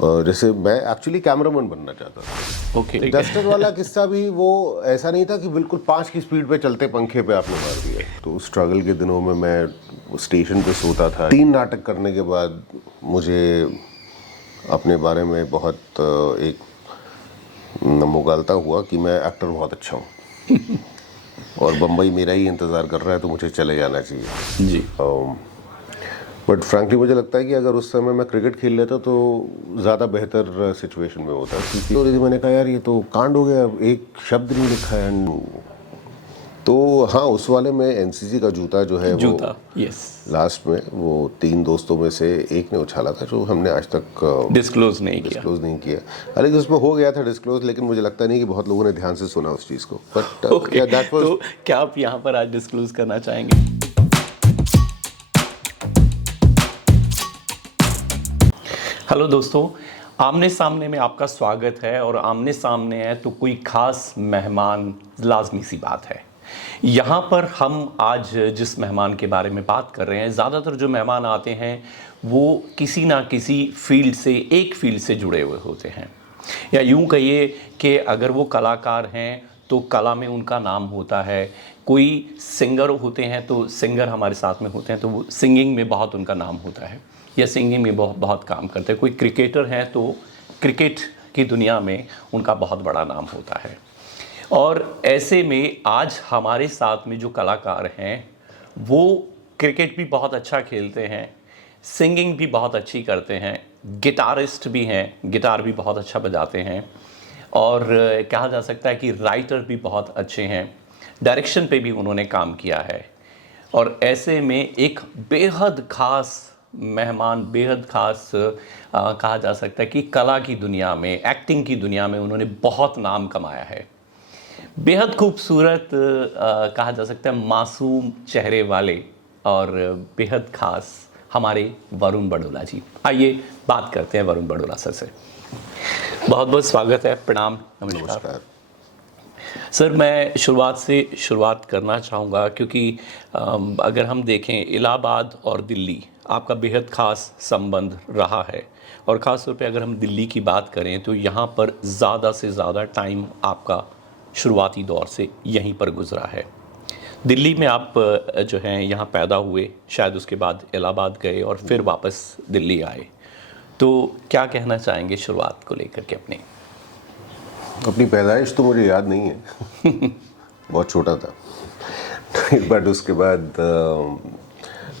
जैसे मैं actually cameraman बनना चाहता था। ओके डस्टर वाला किस्सा भी वो ऐसा नहीं था कि बिल्कुल 5 की स्पीड पे चलते पंखे पे आपने मार दिया। तो स्ट्रगल के दिनों में मैं स्टेशन पे सोता था। 3 नाटक करने के बाद मुझे अपने बारे में बहुत एक मुगालता हुआ कि मैं एक्टर बहुत अच्छा हूँ और बम्बई मेरा ही इंतज़ार कर रहा है, तो मुझे चले जाना चाहिए जी। बट फ्रैंकली मुझे लगता है कि अगर उस समय मैं क्रिकेट खेल लेता तो ज़्यादा बेहतर सिचुएशन में होता। तो मैंने कहा यार ये तो कांड हो गया, एक शब्द नहीं लिखा है। तो हाँ, उस वाले में एनसीसी का जूता जो है जूता, वो यस, लास्ट में वो 3 दोस्तों में से एक ने उछाला था, जो हमने आज तक डिस्क्लोज नहीं किया। डिस्क्लोज नहीं किया। हालांकि उसमें हो गया था डिस्क्लोज, लेकिन मुझे लगता नहीं कि बहुत लोगों ने ध्यान से सुना उस चीज़ को। But okay, that was. तो क्या आप यहाँ पर आज डिस्क्लोज करना चाहेंगे? हेलो दोस्तों, आमने सामने में आपका स्वागत है। और आमने सामने है तो कोई खास मेहमान लाजमी सी बात है। यहाँ पर हम आज जिस मेहमान के बारे में बात कर रहे हैं, ज़्यादातर जो मेहमान आते हैं वो किसी ना किसी फील्ड से, एक फील्ड से जुड़े हुए होते हैं। या यूँ कहिए कि अगर वो कलाकार हैं तो कला में उनका नाम होता है। कोई सिंगर होते हैं तो सिंगर हमारे साथ में होते हैं तो वो सिंगिंग में बहुत उनका नाम होता है, या सिंगिंग में बहुत बहुत काम करते हैं। कोई क्रिकेटर हैं तो क्रिकेट की दुनिया में उनका बहुत बड़ा नाम होता है। और ऐसे में आज हमारे साथ में जो कलाकार हैं वो क्रिकेट भी बहुत अच्छा खेलते हैं, सिंगिंग भी बहुत अच्छी करते हैं, गिटारिस्ट भी हैं, गिटार भी बहुत अच्छा बजाते हैं, और कहा जा सकता है कि राइटर भी बहुत अच्छे हैं, डायरेक्शन पे भी उन्होंने काम किया है। और ऐसे में एक बेहद ख़ास मेहमान, बेहद ख़ास कहा जा सकता है कि कला की दुनिया में, एक्टिंग की दुनिया में उन्होंने बहुत नाम कमाया है। बेहद खूबसूरत कहा जा सकता है मासूम चेहरे वाले और बेहद ख़ास हमारे वरुण बड़ोला जी। आइए बात करते हैं वरुण बड़ोला सर से। बहुत बहुत स्वागत है, प्रणाम, नमस्कार। सर, मैं शुरुआत करना चाहूँगा क्योंकि अगर हम देखें इलाहाबाद और दिल्ली, आपका बेहद ख़ास संबंध रहा है। और ख़ास तौर पे अगर हम दिल्ली की बात करें तो यहाँ पर ज़्यादा से ज़्यादा टाइम आपका शुरुआती दौर से यहीं पर गुज़रा है। दिल्ली में आप जो हैं यहाँ पैदा हुए, शायद उसके बाद इलाहाबाद गए और फिर वापस दिल्ली आए। तो क्या कहना चाहेंगे शुरुआत को लेकर के अपने? अपनी पैदाइश तो मुझे याद नहीं है बहुत छोटा था बट उसके बाद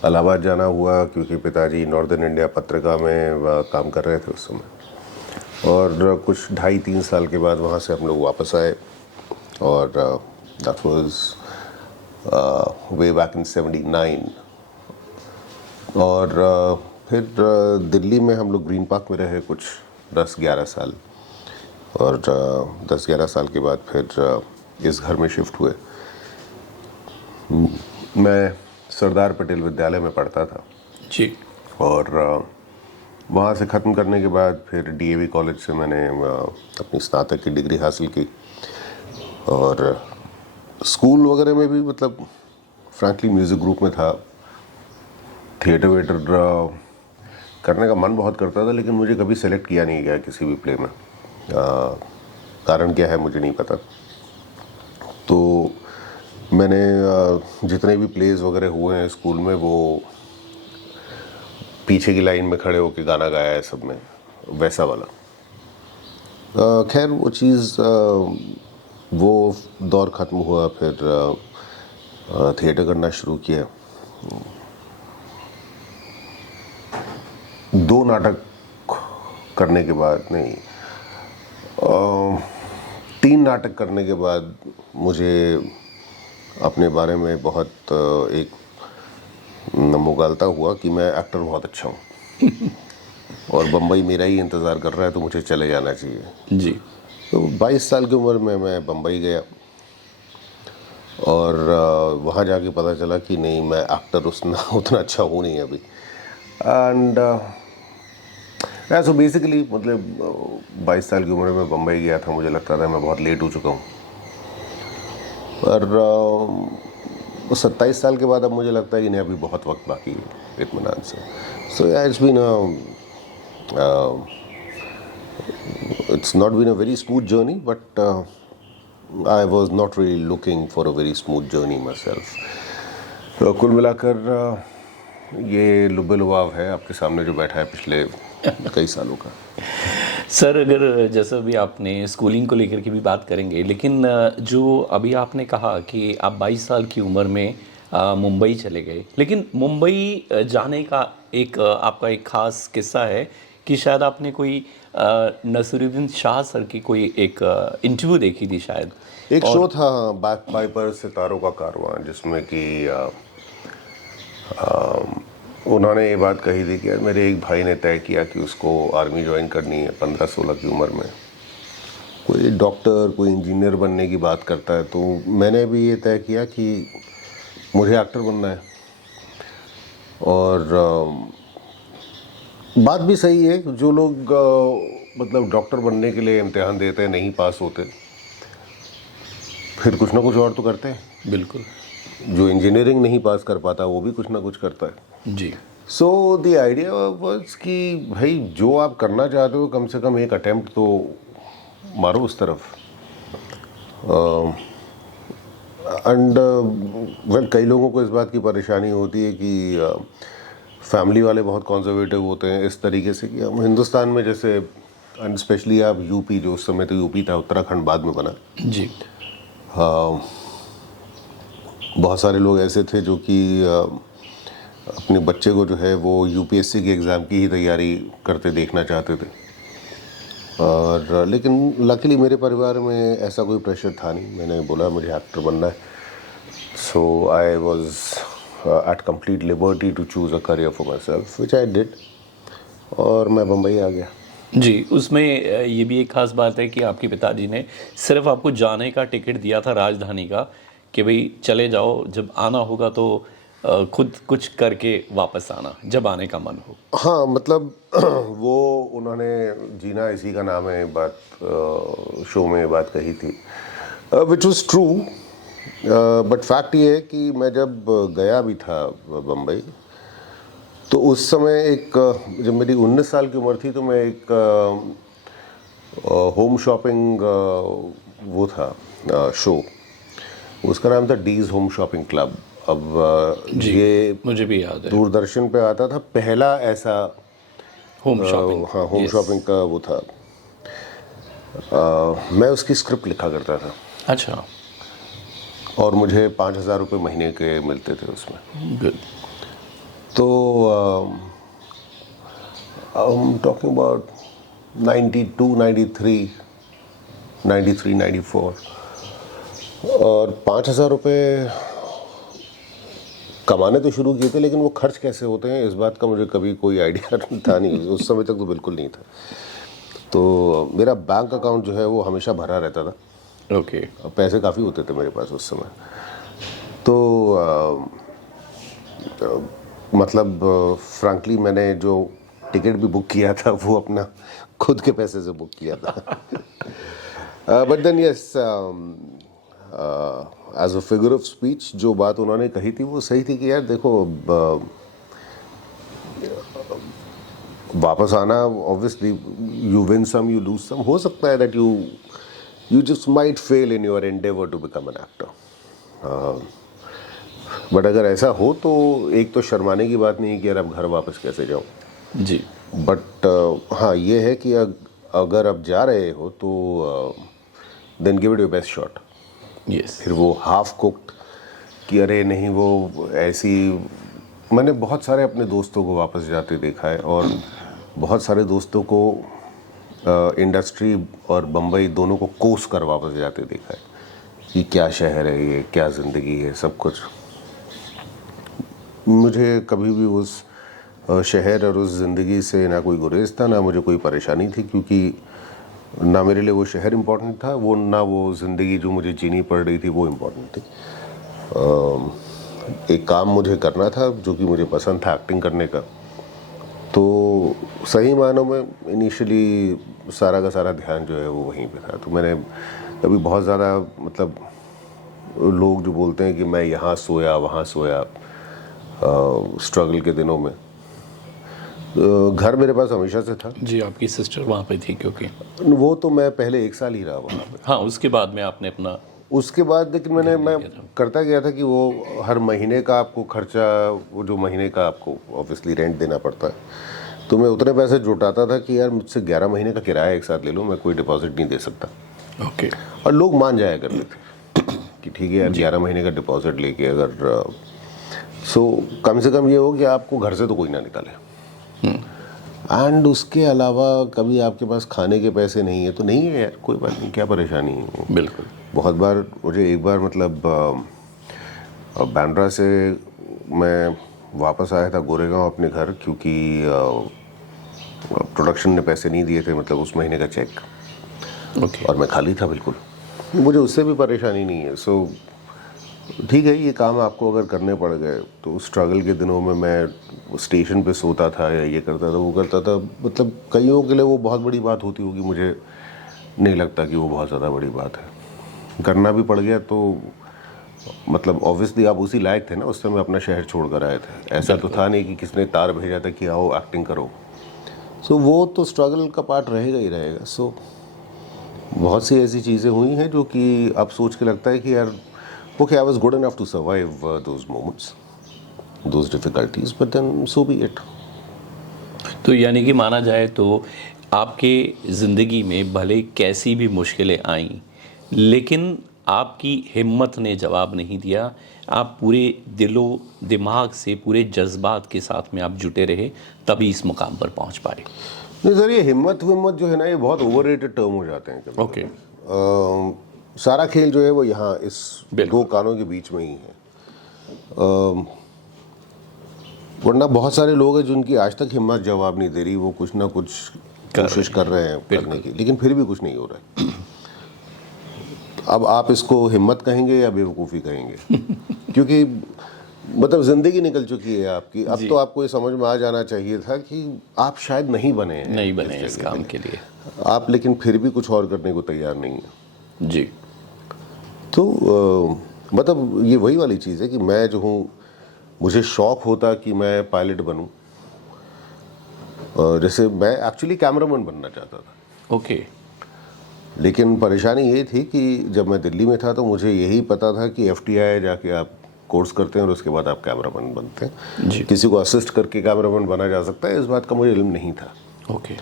इलाहाबाद जाना हुआ क्योंकि पिताजी नॉर्दर्न इंडिया पत्रिका में काम कर रहे थे उस समय। और कुछ 2.5-3 साल के बाद वहाँ से हम लोग वापस आए और that was way back in 79। और फिर दिल्ली में हम लोग ग्रीन पार्क में रहे कुछ 10-11 साल। और 10-11 साल के बाद फिर इस घर में शिफ्ट हुए। मैं सरदार पटेल विद्यालय में पढ़ता था जी। और वहाँ से ख़त्म करने के बाद फिर डीएवी कॉलेज से मैंने अपनी स्नातक की डिग्री हासिल की। और स्कूल वगैरह में भी मतलब फ्रैंकली म्यूज़िक ग्रुप में था। थिएटर वेटर करने का मन बहुत करता था, लेकिन मुझे कभी सेलेक्ट किया नहीं गया किसी भी प्ले में। कारण क्या है मुझे नहीं पता। तो मैंने जितने भी प्लेज वगैरह हुए हैं स्कूल में, वो पीछे की लाइन में खड़े होकर गाना गाया है सब में, वैसा वाला। खैर वो चीज़, वो दौर ख़त्म हुआ। फिर थिएटर करना शुरू किया। 2 नाटक करने के बाद, नहीं 3 नाटक करने के बाद मुझे अपने बारे में बहुत एक मुगालता हुआ कि मैं एक्टर बहुत अच्छा हूँ और बम्बई मेरा ही इंतज़ार कर रहा है, तो मुझे चले जाना चाहिए जी। तो 22 साल की उम्र में मैं बम्बई गया और वहाँ जाके पता चला कि नहीं, मैं एक्टर उतना अच्छा हूँ नहीं अभी। एंड सो बेसिकली मतलब 22 साल की उम्र में बम्बई गया था, मुझे लगता था मैं बहुत लेट हो चुका हूँ। पर 27 साल के बाद अब मुझे लगता है कि नहीं, अभी बहुत वक्त बाकी है इत्मीनान से। सो या it's been It's not been a very smooth journey, but I was not really looking for a very smooth journey myself. कुल मिलाकर ये लुबे-लुभाव है आपके सामने जो बैठा है पिछले कई सालों का। सर, अगर जैसा भी आपने स्कूलिंग को लेकर के भी बात करेंगे, लेकिन जो अभी आपने कहा कि आप 22 साल की उम्र में मुंबई चले गए, लेकिन मुंबई जाने का एक आपका एक ख़ास किस्सा है कि शायद आपने कोई नसीरुद्दीन शाह सर की कोई एक इंटरव्यू देखी थी शायद। एक शो था बैक पाइपर सितारों का कारवां, जिसमें कि उन्होंने ये बात कही थी कि यार मेरे एक भाई ने तय किया कि उसको आर्मी ज्वाइन करनी है 15-16 की उम्र में। कोई डॉक्टर कोई इंजीनियर बनने की बात करता है, तो मैंने भी ये तय किया कि मुझे एक्टर बनना है। और बात भी सही है, जो लोग मतलब डॉक्टर बनने के लिए इम्तिहान देते हैं, नहीं पास होते, फिर कुछ ना कुछ और तो करते हैं। बिल्कुल। जो इंजीनियरिंग नहीं पास कर पाता वो भी कुछ ना कुछ करता है। जी। सो द आइडिया वाज कि भाई जो आप करना चाहते हो कम से कम एक अटेम्प्ट तो मारो उस तरफ। एंड वेल, कई लोगों को इस बात की परेशानी होती है कि फैमिली वाले बहुत कंजर्वेटिव होते हैं इस तरीके से कि हम हिंदुस्तान में जैसे, एंड स्पेशली आप यूपी, जो उस समय तो यूपी था, उत्तराखंड बाद में बना। जी। बहुत सारे लोग ऐसे थे जो कि अपने बच्चे को जो है वो यूपीएससी के एग्ज़ाम की ही तैयारी करते देखना चाहते थे। और लेकिन लकीली मेरे परिवार में ऐसा कोई प्रेशर था नहीं। मैंने बोला मुझे एक्टर बनना है, so I was at complete liberty to choose a career for myself, which I did, और मैं बम्बई आ गया। जी, उसमें ये भी एक ख़ास बात है कि आपके पिताजी ने सिर्फ आपको जाने का टिकट दिया था राजधानी का, कि भाई चले जाओ, जब आना होगा तो खुद कुछ करके वापस आना, जब आने का मन हो। हाँ, मतलब वो उन्होंने जीना इसी का नाम है बात शो में बात कही थी, which was true. But fact ये है कि मैं जब गया भी था बम्बई, तो उस समय एक जब मेरी 19 साल की उम्र थी, तो मैं एक होम शॉपिंग वो था शो, उसका नाम था डीज होम शॉपिंग क्लब। अब ये मुझे भी याद है, दूरदर्शन पे आता था, पहला ऐसा होम शॉपिंग। हाँ, होम शॉपिंग का वो था। मैं उसकी स्क्रिप्ट लिखा करता था। अच्छा। और मुझे 5,000 रुपये महीने के मिलते थे उसमें। गुड। तो टॉकिंग अबाउट 92, 93, 94, और 5,000 रुपये कमाने तो शुरू किए थे, लेकिन वो खर्च कैसे होते हैं इस बात का मुझे कभी कोई आइडिया था नहीं। उस समय तक तो बिल्कुल नहीं था। तो मेरा बैंक अकाउंट जो है वो हमेशा भरा रहता था। ओके। पैसे काफ़ी होते थे मेरे पास उस समय। तो मतलब फ्रैंकली मैंने जो टिकट भी बुक किया था वो अपना खुद के पैसे से बुक किया था। But then yes, as a figure of speech जो बात उन्होंने कही थी वो सही थी कि यार देखो, वापस आना, obviously you win some you lose some, हो सकता है that you just might fail in your endeavour to become an actor. But अगर ऐसा हो तो एक तो शर्माने की बात नहीं है कि यार अब घर वापस कैसे जाऊँ। जी। बट हाँ, ये है कि अगर आप जा रहे हो तो then give it your best shot. Yes. फिर वो हाफ कुक्ड कि अरे नहीं, वो ऐसी, मैंने बहुत सारे अपने दोस्तों को वापस जाते देखा है, और बहुत सारे दोस्तों को इंडस्ट्री और बम्बई दोनों को कोस कर वापस जाते देखा है कि क्या शहर है ये, क्या ज़िंदगी है, सब कुछ। मुझे कभी भी उस शहर और उस ज़िंदगी से ना कोई गुरेज था, ना मुझे कोई परेशानी थी, क्योंकि ना मेरे लिए वो शहर इम्पोर्टेंट था, वो ना वो ज़िंदगी जो मुझे जीनी पड़ रही थी वो इम्पोर्टेंट थी। एक काम मुझे करना था जो कि मुझे पसंद था, एक्टिंग करने का। तो सही मायनों में इनिशियली सारा का सारा ध्यान जो है वो वहीं पे था। तो मैंने कभी बहुत ज़्यादा, मतलब लोग जो बोलते हैं कि मैं यहाँ सोया वहाँ सोया स्ट्रगल के दिनों में, घर मेरे पास हमेशा से था। जी, आपकी सिस्टर वहाँ पे थी क्योंकि वो तो मैं पहले 1 साल ही रहा वहाँ पे। हाँ, उसके बाद में आपने अपना उसके बाद लेकिन मैं करता गया था कि वो हर महीने का आपको खर्चा, वो जो महीने का आपको ऑब्वियसली रेंट देना पड़ता है, तो मैं उतने पैसे जुटाता था कि यार मुझसे 11 महीने का किराया एक साथ ले लूँ, मैं कोई डिपॉजिट नहीं दे सकता। ओके। और लोग मान जाया करते थे कि ठीक है यार 11 महीने का डिपॉजिट लेके अगर सो कम से कम ये हो कि आपको घर से तो कोई ना निकाले। एंड उसके अलावा कभी आपके पास खाने के पैसे नहीं है तो नहीं है यार, कोई बात नहीं, क्या परेशानी है। बिल्कुल। बहुत बार मुझे एक बार मतलब बांद्रा से मैं वापस आया था गोरेगांव अपने घर, क्योंकि प्रोडक्शन ने पैसे नहीं दिए थे, मतलब उस महीने का चेक, ओके। और मैं खाली था बिल्कुल, मुझे उससे भी परेशानी नहीं है। सो ठीक है, ये काम आपको अगर करने पड़ गए तो स्ट्रगल के दिनों में मैं स्टेशन पे सोता था या ये करता था वो करता था, मतलब कईयों के लिए वो बहुत बड़ी बात होती होगी, मुझे नहीं लगता कि वो बहुत ज़्यादा बड़ी बात है। करना भी पड़ गया तो मतलब ऑब्वियसली आप उसी लायक थे ना, उस समय अपना शहर छोड़ कर आए थे, ऐसा तो था नहीं कि किसने तार भेजा था कि आओ एक्टिंग करो। सो वो तो स्ट्रगल का पार्ट रहेगा ही रहेगा। सो बहुत सी ऐसी चीज़ें हुई हैं जो कि आप सोच के लगता है कि यार okay, I was good enough to survive those moments, those difficulties, but then so be it. तो यानी कि माना जाए तो आपके ज़िंदगी में भले कैसी भी मुश्किलें आईं, लेकिन आपकी हिम्मत ने जवाब नहीं दिया। आप पूरे दिलो दिमाग से, पूरे जज्बात के साथ में आप जुटे रहे, तभी इस मुकाम पर पहुंच पाए। नहीं सर, ये हिम्मत विम्मत जो है ना, ये बहुत ओवररेटेड टर्म हो जाते हैं कभी। ओके। सारा खेल जो है वो यहाँ इस बिल्कुल। दो कानों के बीच में ही है। वरना बहुत सारे लोग हैं जिनकी आज तक हिम्मत जवाब नहीं दे रही, वो कुछ ना कुछ कोशिश कर रहे हैं करने की, लेकिन फिर भी कुछ नहीं हो रहा है। अब आप इसको हिम्मत कहेंगे या बेवकूफ़ी कहेंगे? क्योंकि मतलब ज़िंदगी निकल चुकी है आपकी, अब तो आपको ये समझ में आ जाना चाहिए था कि आप शायद नहीं बने हैं, नहीं बने इस काम के लिए आप, लेकिन फिर भी कुछ और करने को तैयार नहीं है जी। तो मतलब ये वही वाली चीज़ है कि मैं जो हूँ, मुझे शौक़ होता कि मैं पायलट बनूँ। जैसे मैं एक्चुअली कैमरामैन बनना चाहता था। ओके। लेकिन परेशानी ये थी कि जब मैं दिल्ली में था तो मुझे यही पता था कि FTI जाके आप कोर्स करते हैं और उसके बाद आप कैमरामैन बनते हैं जी। किसी को असिस्ट करके कैमरामैन बना जा सकता है, इस बात का मुझे इल्म नहीं था। ओके।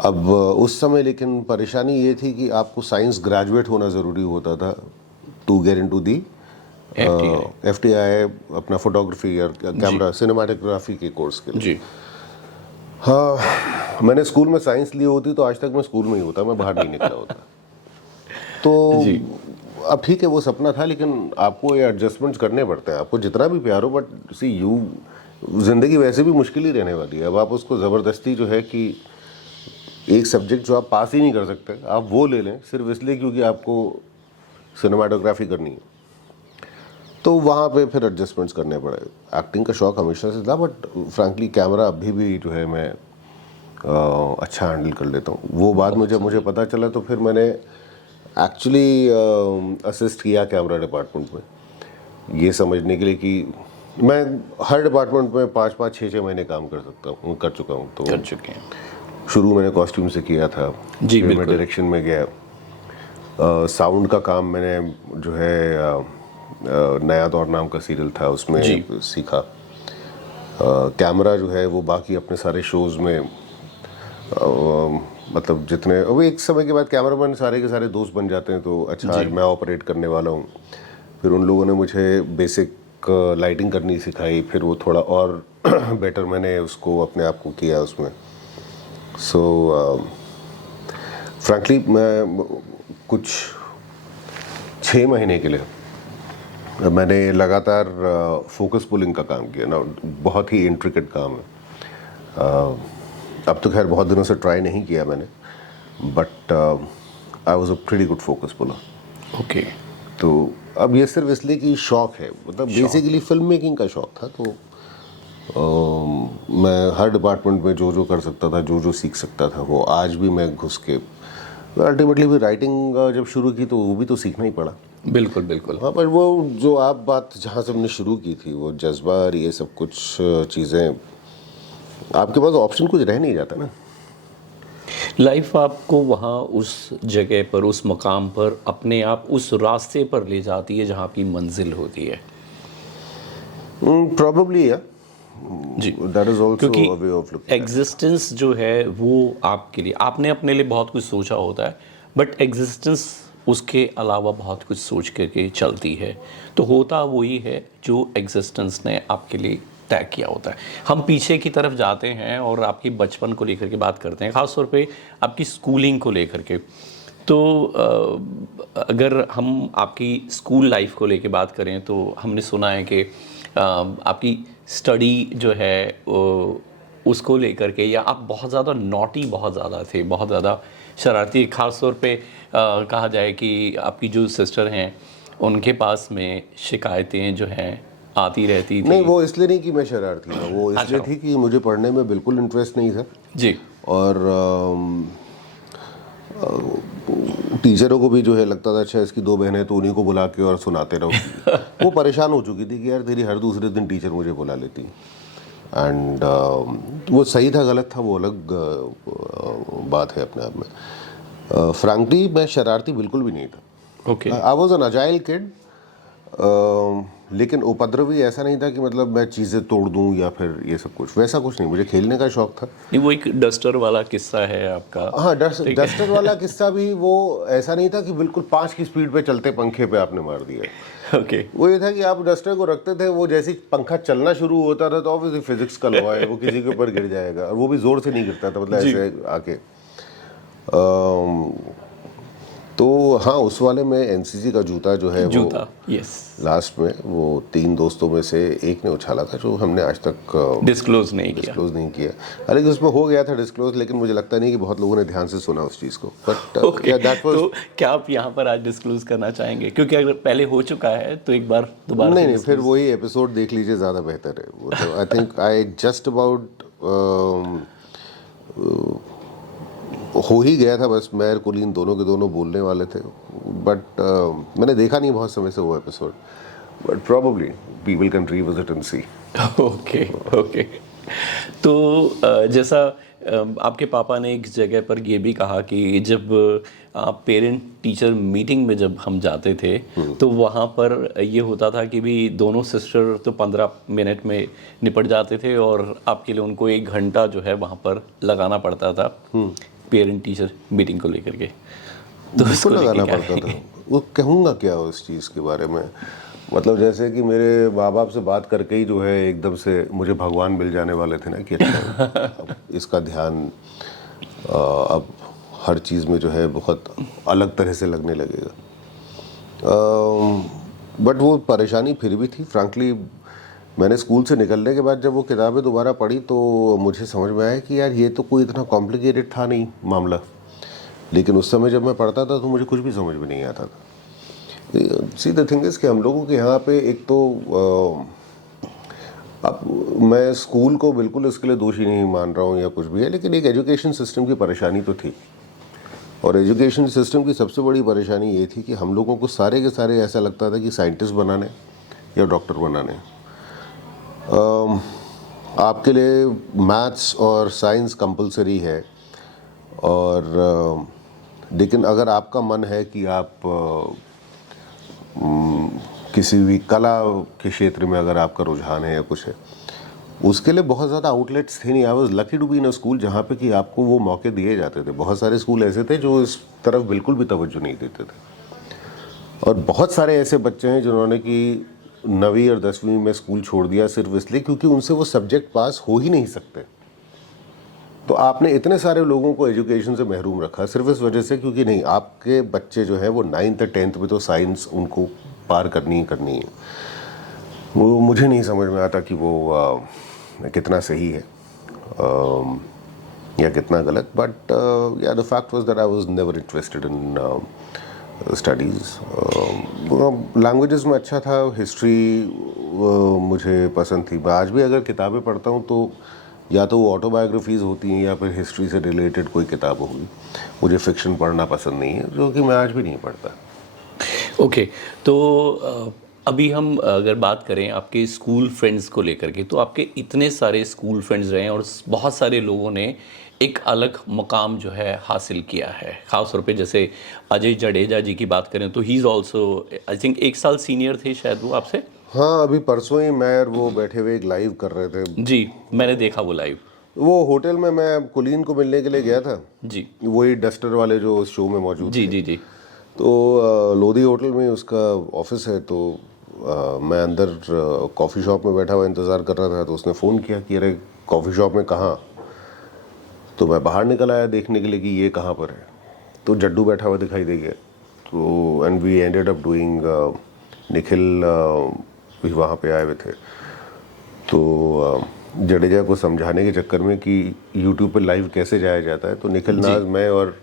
अब उस समय लेकिन परेशानी ये थी कि आपको साइंस ग्रेजुएट होना ज़रूरी होता था to get into the FTI, अपना फोटोग्राफी और कैमरा सिनेमाटोग्राफी के कोर्स के लिए। जी। हाँ, मैंने स्कूल में साइंस ली होती तो आज तक मैं स्कूल में ही होता, मैं बाहर नहीं निकला होता। तो जी। अब ठीक है, वो सपना था, लेकिन आपको ये एडजस्टमेंट्स करने पड़ते हैं, आपको जितना भी प्यार हो, बट सी यू, ज़िंदगी वैसे भी मुश्किल ही रहने वाली है। अब आप उसको ज़बरदस्ती जो है कि एक सब्जेक्ट जो आप पास ही नहीं कर सकते, आप वो ले लें सिर्फ इसलिए क्योंकि आपको सिनेमाटोग्राफी करनी है, तो वहाँ पे फिर एडजस्टमेंट्स करने पड़े। एक्टिंग का शौक़ हमेशा से था, बट फ्रैंकली कैमरा अभी भी जो है मैं अच्छा हैंडल कर लेता हूँ। वो बाद में जब मुझे पता चला तो फिर मैंने एक्चुअली असिस्ट किया कैमरा डिपार्टमेंट में, ये समझने के लिए कि मैं हर डिपार्टमेंट में 5-5, 6-6 महीने काम कर चुका हूँ। तो कर चुके हैं। शुरू मैंने कॉस्ट्यूम से किया था, जी, फिर मैं बिल्कुल। डायरेक्शन में गया, साउंड का काम मैंने जो है नया दौर नाम का सीरियल था उसमें सीखा। कैमरा जो है वो बाकी अपने सारे शोज़ में मतलब जितने, वो एक समय के बाद कैमरामैन सारे के सारे दोस्त बन जाते हैं, तो अच्छा आज मैं ऑपरेट करने वाला हूँ। फिर उन लोगों ने मुझे बेसिक लाइटिंग करनी सिखाई, फिर वो थोड़ा और बेटर मैंने उसको अपने आप को किया उसमें। सो फ्रैंकली मैं कुछ 6 महीने के लिए मैंने लगातार फोकस पुलिंग का काम किया ना, बहुत ही इंट्रिकेट काम है। अब तो खैर बहुत दिनों से ट्राई नहीं किया मैंने, but I was a pretty good focus puller. Okay. तो अब ये सिर्फ इसलिए कि शौक़ है, मतलब बेसिकली फिल्म मेकिंग का शौक़ था, तो मैं हर डिपार्टमेंट में जो जो कर सकता था, जो जो सीख सकता था, वो आज भी मैं घुस के अल्टीमेटली भी राइटिंग जब शुरू की तो वो भी तो सीखना ही पड़ा। बिल्कुल बिल्कुल। हाँ, पर वो जो आप बात जहाँ से हमने शुरू की थी, वो जज्बा और ये सब कुछ चीज़ें आपके पास ऑप्शन कुछ रह नहीं जाता ना। लाइफ आपको वहाँ उस जगह पर, उस मकाम पर अपने आप उस रास्ते पर ले जाती है जहाँ आपकी मंजिल होती है। प्रॉबेबली या जी, दैट इज आल्सो क्योंकि अ वे ऑफ लुकिंग। एग्जिस्टेंस जो है वो आपके लिए, आपने अपने लिए बहुत कुछ सोचा होता है, बट एग्जिस्टेंस उसके अलावा बहुत कुछ सोच करके चलती है। तो होता वही है जो एग्जिस्टेंस ने आपके लिए तय किया होता है। हम पीछे की तरफ जाते हैं और आपकी बचपन को लेकर के बात करते हैं, ख़ासतौर पे आपकी स्कूलिंग को लेकर के। तो अगर हम आपकी स्कूल लाइफ को लेकर बात करें तो हमने सुना है कि आपकी स्टडी जो है उसको लेकर के, या आप बहुत ज़्यादा नॉटी बहुत ज़्यादा थे, बहुत ज़्यादा शरारती। ख़ास तौर पे कहा जाए कि आपकी जो सिस्टर हैं उनके पास में शिकायतें जो हैं आती रहती थी। नहीं, वो इसलिए नहीं कि मैं शरारती था, वो इसलिए अच्छा। थी कि मुझे पढ़ने में बिल्कुल इंटरेस्ट नहीं था। जी। और टीचरों को भी जो है लगता था अच्छा इसकी दो बहनें तो उन्हीं को बुला के और सुनाते रहो। वो परेशान हो चुकी थी कि यार तेरी हर दूसरे दिन टीचर मुझे बुला लेती। एंड वो सही था गलत था वो अलग बात है अपने आप में। फ्रैंकली मैं शरारती बिल्कुल भी नहीं था। Okay. I was an agile kid, लेकिन उपद्रवी ऐसा नहीं था कि मतलब मैं चीज़ें तोड़ दूं या फिर ये सब कुछ, वैसा कुछ नहीं। मुझे खेलने का शौक था। नहीं, वो एक डस्टर वाला किस्सा है आपका। हाँ, डस्टर वाला किस्सा भी वो ऐसा नहीं था कि बिल्कुल 5 की स्पीड पे चलते पंखे पे आपने मार दिया। ओके। वो ये था कि आप डस्टर को रखते थे, वो जैसे ही पंखा चलना शुरू होता था तो ऑब्वियसली फिजिक्स का लॉ है, वो किसी के ऊपर गिर जाएगा, और वो भी जोर से नहीं गिरता था, मतलब ऐसे आके। तो हाँ, उस वाले में एनसीसी का जूता जो है जूता, वो यस। लास्ट में वो 3 दोस्तों में से एक ने उछाला था, जो हमने आज तक डिस्क्लोज नहीं किया। डिस्क्लोज नहीं किया। हालांकि उसमें हो गया था डिस्क्लोज, लेकिन मुझे लगता नहीं कि बहुत लोगों ने ध्यान से सुना उस चीज़ को। बट ओके, दैट वाज तो क्या आप यहाँ पर आज डिस्क्लोज करना चाहेंगे? क्योंकि अगर पहले हो चुका है तो एक बार दोबारा से नहीं, फिर वही एपिसोड देख लीजिए, ज़्यादा बेहतर है वो। तो I think I just about हो ही गया था, बस मैं और कुलीन दोनों के दोनों बोलने वाले थे। बट मैंने देखा नहीं बहुत समय से वो episode, but probably people can revisit and see. Okay, okay. तो जैसा आपके पापा ने एक जगह पर ये भी कहा कि जब आप पेरेंट टीचर मीटिंग में जब हम जाते थे तो वहाँ पर ये होता था कि भी दोनों सिस्टर तो 15 मिनट में निपट जाते थे, और आपके लिए उनको 1 घंटा जो है वहाँ पर लगाना पड़ता था पेरेंट टीचर मीटिंग को लेकर के। तो उसको लगाना लेके पड़ता था। वो कहूँगा क्या उस चीज़ के बारे में, मतलब जैसे कि मेरे माँ बाप से बात करके ही जो है एकदम से मुझे भगवान मिल जाने वाले थे ना, कि अच्छा अब इसका ध्यान अब हर चीज़ में जो है बहुत अलग तरह से लगने लगेगा। बट वो परेशानी फिर भी थी। फ्रैंकली मैंने स्कूल से निकलने के बाद जब वो किताबें दोबारा पढ़ी तो मुझे समझ में आया कि यार ये तो कोई इतना कॉम्प्लिकेटेड था नहीं मामला, लेकिन उस समय जब मैं पढ़ता था तो मुझे कुछ भी समझ में नहीं आता था। सी द थिंग इज़ कि हम लोगों के यहाँ पे एक तो अब मैं स्कूल को बिल्कुल इसके लिए दोषी नहीं मान रहा हूँ या कुछ भी है, लेकिन एक एजुकेशन सिस्टम की परेशानी तो थी। और एजुकेशन सिस्टम की सबसे बड़ी परेशानी ये थी कि हम लोगों को सारे के सारे ऐसा लगता था कि साइंटिस्ट बनाने या डॉक्टर बनाने। आपके लिए मैथ्स और साइंस कंपलसरी है, और लेकिन अगर आपका मन है कि आप किसी भी कला के क्षेत्र में अगर आपका रुझान है या कुछ है, उसके लिए बहुत ज़्यादा आउटलेट्स थे नहीं। I was lucky to be in a school जहाँ पे कि आपको वो मौके दिए जाते थे। बहुत सारे स्कूल ऐसे थे जो इस तरफ बिल्कुल भी तवज्जो नहीं देते थे, और बहुत सारे ऐसे बच्चे हैं जिन्होंने कि 9वीं और 10वीं में स्कूल छोड़ दिया सिर्फ इसलिए क्योंकि उनसे वो सब्जेक्ट पास हो ही नहीं सकते। तो आपने इतने सारे लोगों को एजुकेशन से महरूम रखा सिर्फ इस वजह से क्योंकि नहीं, आपके बच्चे जो हैं वो 9th और 10th में तो साइंस उनको पार करनी ही करनी है। वो मुझे नहीं समझ में आता कि वो कितना सही है या कितना गलत। बट या the fact was that I was never interested in studies. Languages में अच्छा था, हिस्ट्री मुझे पसंद थी। मैं आज भी अगर किताबें पढ़ता हूँ तो या तो वो ऑटोबायोग्राफीज़ होती हैं या फिर हिस्ट्री से रिलेटेड कोई किताब होगी। मुझे फिक्शन पढ़ना पसंद नहीं है, जो कि मैं आज भी नहीं पढ़ता। ओके, तो अभी हम अगर बात करें आपके स्कूल फ्रेंड्स को लेकर के, तो आपके इतने सारे स्कूल फ्रेंड्स रहे हैं और बहुत सारे लोगों ने एक अलग मुकाम जो है हासिल किया है। ख़ास तौर पे जैसे अजय जडेजा जी की बात करें तो he is also I think 1 साल सीनियर थे शायद वो आपसे। हाँ, अभी परसों ही मैं और वो बैठे हुए एक लाइव कर रहे थे। जी, मैंने देखा वो लाइव। वो होटल में मैं कुलीन को मिलने के लिए गया था, जी वही डस्टर वाले जो उस शो में मौजूद जी थे। जी जी। तो लोधी होटल में उसका ऑफिस है, तो मैं अंदर कॉफ़ी शॉप में बैठा हुआ इंतज़ार कर रहा था, तो उसने फ़ोन किया कि अरे कॉफ़ी शॉप में कहाँ। तो मैं बाहर निकल आया देखने के लिए कि ये कहाँ पर है, तो जड्डू बैठा हुआ दिखाई दे गया। तो and we ended up doing, Nikhil भी वहाँ पे आए हुए थे। तो जडेजा को समझाने के चक्कर में कि यूट्यूब पे लाइव कैसे जाया जाता है, तो निखिल नाज, मैं और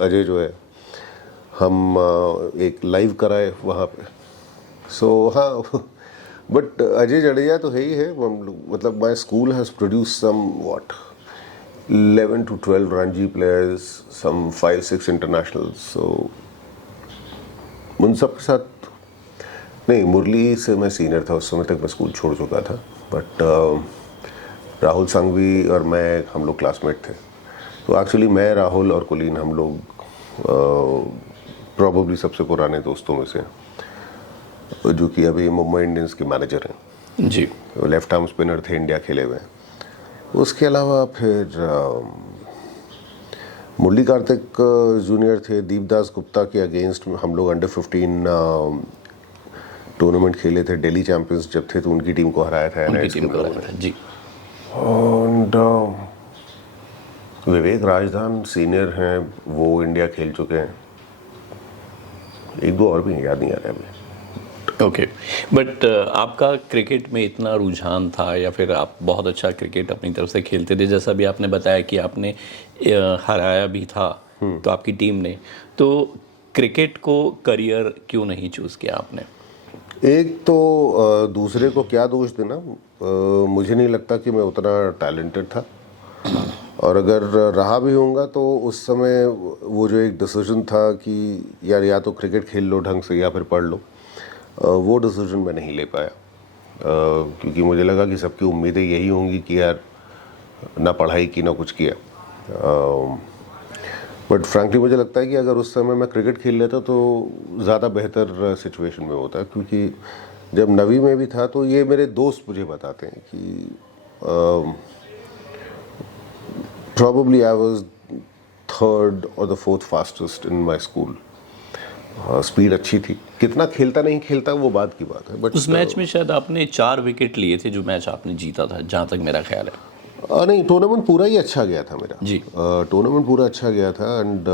अजय जो है, हम एक लाइव कराए वहाँ पे। सो हाँ, बट अजय जडेजा तो है ही है। मतलब my school has produce somewhat 11 to 12 Ranji players, some 5-6 internationals. So उन सब के साथ नहीं, मुरली से मैं सीनियर था, उस समय तक मैं स्कूल छोड़ चुका था। बट राहुल संघवी और मैं, हम लोग क्लासमेट थे। तो एक्चुअली मैं, राहुल और कुलीन, हम लोग प्रॉबली सबसे पुराने दोस्तों में से हैं, जो कि अभी मुंबई इंडियंस के मैनेजर हैं। जी लेफ्ट आर्म स्पिनर थे, इंडिया खेले हुए हैं। उसके अलावा फिर मुरली कार्तिक जूनियर थे। दीपदास गुप्ता के अगेंस्ट हम लोग अंडर 15 टूर्नामेंट खेले थे। दिल्ली चैंपियंस जब थे तो उनकी टीम को हराया था उनकी NITs टीम के को मुकाबले हराया था। जी में। विवेक राजदान सीनियर हैं, वो इंडिया खेल चुके हैं। एक दो और भी हैं, याद नहीं आ रहा अभी। ओके। बट आपका क्रिकेट में इतना रुझान था या फिर आप बहुत अच्छा क्रिकेट अपनी तरफ से खेलते थे, जैसा भी आपने बताया कि आपने हराया भी था तो आपकी टीम ने, तो क्रिकेट को करियर क्यों नहीं चूज़ किया आपने? एक तो दूसरे को क्या दोष देना, मुझे नहीं लगता कि मैं उतना टैलेंटेड था। और अगर रहा भी होऊंगा तो उस समय वो जो एक डिसीजन था कि यार या तो क्रिकेट खेल लो ढंग से या फिर पढ़ लो, वो डिसीजन मैं नहीं ले पाया। क्योंकि मुझे लगा कि सबकी उम्मीदें यही होंगी कि यार ना पढ़ाई की ना कुछ किया। बट फ्रैंकली मुझे लगता है कि अगर उस समय मैं क्रिकेट खेल लेता तो ज़्यादा बेहतर सिचुएशन में होता, क्योंकि जब नवी में भी था तो ये मेरे दोस्त मुझे बताते हैं कि probably I was third or the fourth fastest in my school. Speed अच्छी थी। कितना खेलता नहीं खेलता वो बात की बात है, बट उस मैच में शायद आपने 4 विकेट लिए थे, जो मैच आपने जीता था जहाँ तक मेरा ख्याल है। नहीं, टूर्नामेंट पूरा ही अच्छा गया था मेरा। जी टूर्नामेंट पूरा अच्छा गया था। एंड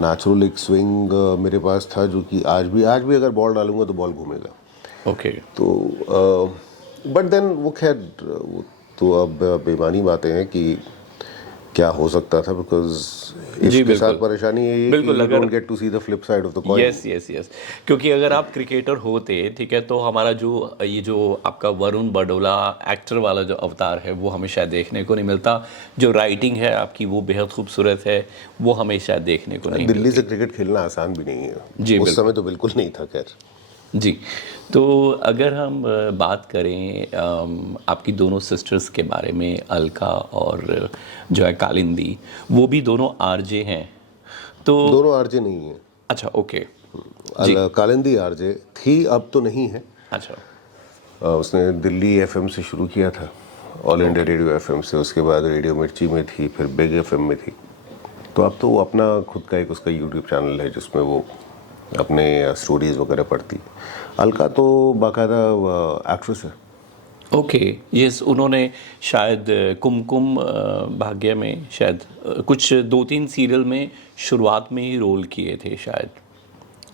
नेचुरल एक स्विंग मेरे पास था, जो कि आज भी अगर बॉल डालूंगा तो बॉल घूमेगा। ओके। तो बट देन वो खैर, वो तो अब बेमानी बातें हैं कि क्या हो सकता था, बिकॉज इसके साथ परेशानी यही है कि you don't get to see the flip side of the coin। Yes yes yes, क्योंकि अगर आप क्रिकेटर होते, ठीक है, तो हमारा जो ये जो आपका वरुण बडोला एक्टर वाला जो अवतार है वो हमें शायद देखने को नहीं मिलता। जो राइटिंग है आपकी वो बेहद खूबसूरत है, वो हमें शायद देखने को नहीं दिल्ली से क्रिकेट खेलना आसान भी नहीं है। जी, उस समय तो बिल्कुल नहीं था। खैर जी, तो अगर हम बात करें आपकी दोनों सिस्टर्स के बारे में, अलका और जो है कालिंदी, वो भी दोनों आरजे हैं। तो दोनों आरजे नहीं है। अच्छा, ओके। कालिंदी आरजे थी, अब तो नहीं है। अच्छा। उसने दिल्ली FM से शुरू किया था, ऑल इंडिया रेडियो FM से। उसके बाद रेडियो मिर्ची में थी, फिर बिग FM में थी। तो अब तो वो अपना खुद का एक उसका यूट्यूब चैनल है जिसमें वो अपने स्टोरीज वगैरह पढ़ती। अलका तो बाकायदा एक्ट्रेस है। ओके, यस, उन्होंने शायद कुमकुम भाग्य में शायद कुछ 2-3 सीरियल में शुरुआत में ही रोल किए थे, शायद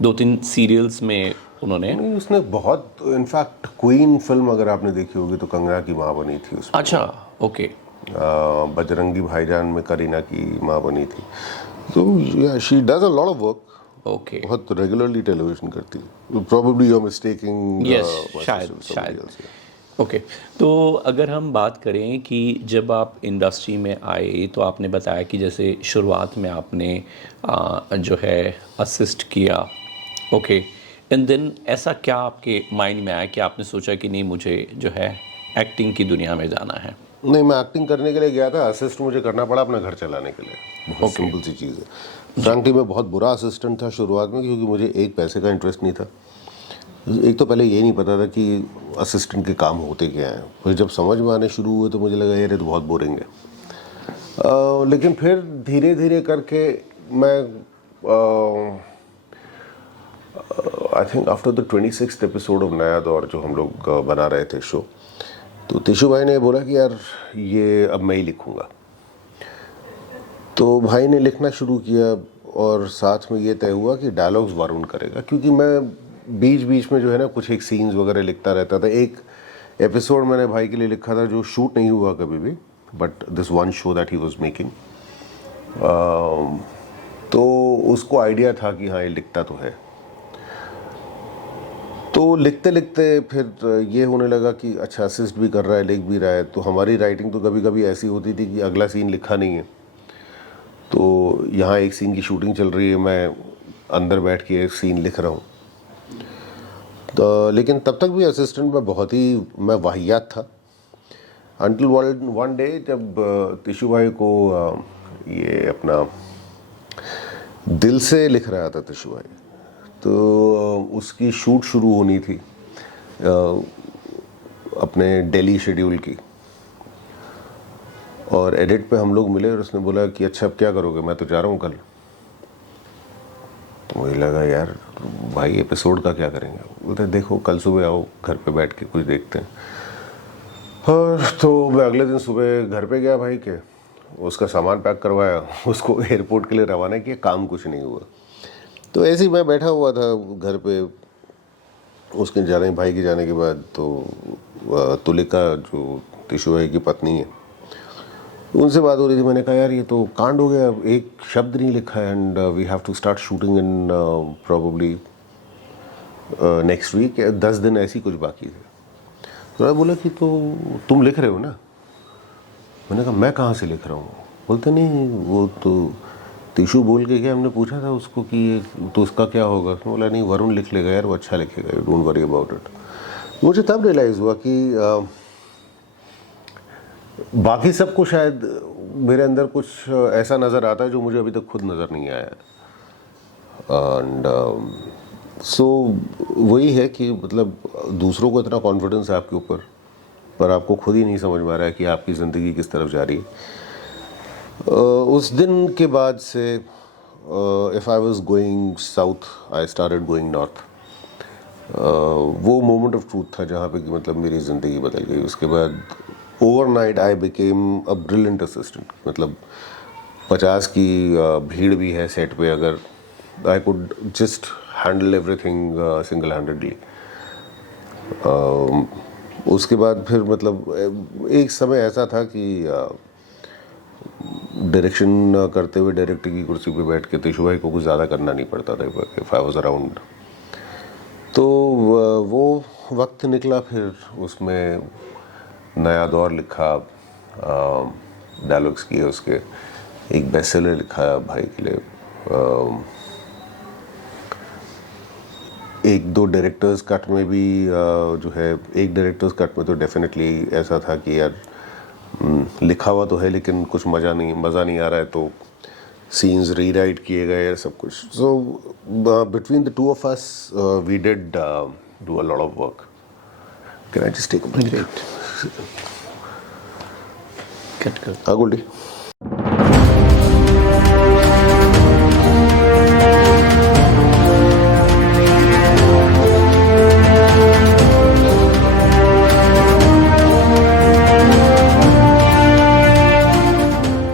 2-3 सीरियल्स में उन्होंने। नहीं, उसने बहुत, इनफैक्ट क्वीन फिल्म अगर आपने देखी होगी तो कंगना की माँ बनी थी उसमें। अच्छा, ओके। बजरंगी भाईजान में करीना की माँ बनी थी। तो she does a lot of work. Okay, बहुत रेगुलरली टेलीविजन करती है। Probably you are mistaking. Yes, शायद। ओके, तो अगर हम बात करें कि जब आप इंडस्ट्री में आए तो आपने बताया कि जैसे शुरुआत में आपने जो है असिस्ट किया, ओके, एंड देन ऐसा क्या आपके माइंड में आया कि आपने सोचा कि नहीं मुझे जो है एक्टिंग की दुनिया में जाना है? नहीं, मैं एक्टिंग करने के लिए गया था, असिस्ट मुझे करना पड़ा अपना घर चलाने के लिए। बहुत सिंपल सी चीज़ है। फ्रैंकली मैं बहुत बुरा असिस्टेंट था शुरुआत में, क्योंकि मुझे एक पैसे का इंटरेस्ट नहीं था। एक तो पहले ये नहीं पता था कि असिस्टेंट के काम होते क्या हैं। फिर जब समझ में आने शुरू हुए तो मुझे लगा यार ये तो बहुत बोरिंग है। लेकिन फिर धीरे धीरे करके मैं I think after the 26th episode of नया दौर जो हम लोग बना रहे थे शो, तो तिशु भाई ने बोला कि यार ये अब मैं ही लिखूँगा। तो भाई ने लिखना शुरू किया और साथ में ये तय हुआ कि डायलॉग्स वरुण करेगा, क्योंकि मैं बीच बीच में जो है ना कुछ एक सीन्स वगैरह लिखता रहता था। एक एपिसोड मैंने भाई के लिए लिखा था जो शूट नहीं हुआ कभी भी, but this one show that he was making. तो उसको आइडिया था कि हाँ ये लिखता तो है। तो लिखते लिखते फिर ये होने लगा कि अच्छा असिस्ट भी कर रहा है, लिख भी रहा है। तो हमारी राइटिंग तो कभी कभी ऐसी होती थी कि अगला सीन लिखा नहीं है, तो यहाँ एक सीन की शूटिंग चल रही है, मैं अंदर बैठ के एक सीन लिख रहा हूँ। तो लेकिन तब तक भी असिस्टेंट में बहुत ही मैं वाहियात था, अंटिल वन डे जब तिशु भाई को ये अपना दिल से लिख रहा था तिशु भाई, तो उसकी शूट शुरू होनी थी अपने दिल्ली शेड्यूल की, और एडिट पे हम लोग मिले और उसने बोला कि अच्छा अब क्या करोगे, मैं तो जा रहा हूँ कल। तो मुझे लगा यार भाई एपिसोड का क्या करेंगे। बोलते देखो कल सुबह आओ, घर पे बैठ के कुछ देखते हैं। और तो मैं अगले दिन सुबह घर पे गया भाई के, उसका सामान पैक करवाया, उसको एयरपोर्ट के लिए रवाना किया, काम कुछ नहीं हुआ। तो ऐसे ही मैं बैठा हुआ था घर पे। उसके जाने भाई के जाने के बाद तो तुलिका जो तिशु भाई की पत्नी है, उनसे बात हो रही थी। मैंने कहा यार ये तो कांड हो गया, एक शब्द नहीं लिखा है, and we have to start shooting in probably next week. 10 दिन ऐसी कुछ बाकी थे। तो मैं बोला कि तो तुम लिख रहे हो ना? मैंने कहा मैं कहाँ से लिख रहा हूँ। बोलते नहीं वो तो तिशु बोल के क्या, हमने पूछा था उसको कि तो उसका क्या होगा। उसने बोला नहीं वरुण लिख लेगा यार, वो अच्छा लिखेगा, डोंट वरी अबाउट इट। मुझे तब रियलाइज़ हुआ कि बाकी सबको शायद मेरे अंदर कुछ ऐसा नज़र आता है जो मुझे अभी तक खुद नज़र नहीं आया। एंड सो वही है कि मतलब दूसरों को इतना कॉन्फिडेंस है आपके ऊपर, पर आपको खुद ही नहीं समझ में आ रहा है कि आपकी ज़िंदगी किस तरफ जा रही है। उस दिन के बाद से if I was going south I started going north. वो मोमेंट ऑफ ट्रूथ था जहाँ पे कि मतलब मेरी ज़िंदगी बदल गई। उसके बाद overnight I became a brilliant assistant. मतलब 50 की भीड़ भी है सेट पे, अगर I could just handle everything single handedly. उसके बाद फिर मतलब एक समय ऐसा था कि डायरेक्शन करते हुए डायरेक्टर की कुर्सी पे बैठ के तिशु भाई को कुछ ज़्यादा करना नहीं पड़ता था इफ आई वाज अराउंड। तो वो वक्त निकला, फिर उसमें नया दौर लिखा, डायलॉग्स किए उसके, एक बेस्टसेलर लिखा भाई के लिए। एक दो डायरेक्टर्स कट में भी जो है, एक डायरेक्टर्स कट में तो डेफिनेटली ऐसा था कि यार लिखा हुआ तो है लेकिन कुछ मज़ा नहीं आ रहा है, तो सीन्स रीराइट किए गए सब कुछ। So between the two of us we did do a lot of work. Can I just take a break? Cut कर। हाँ गोल्डी।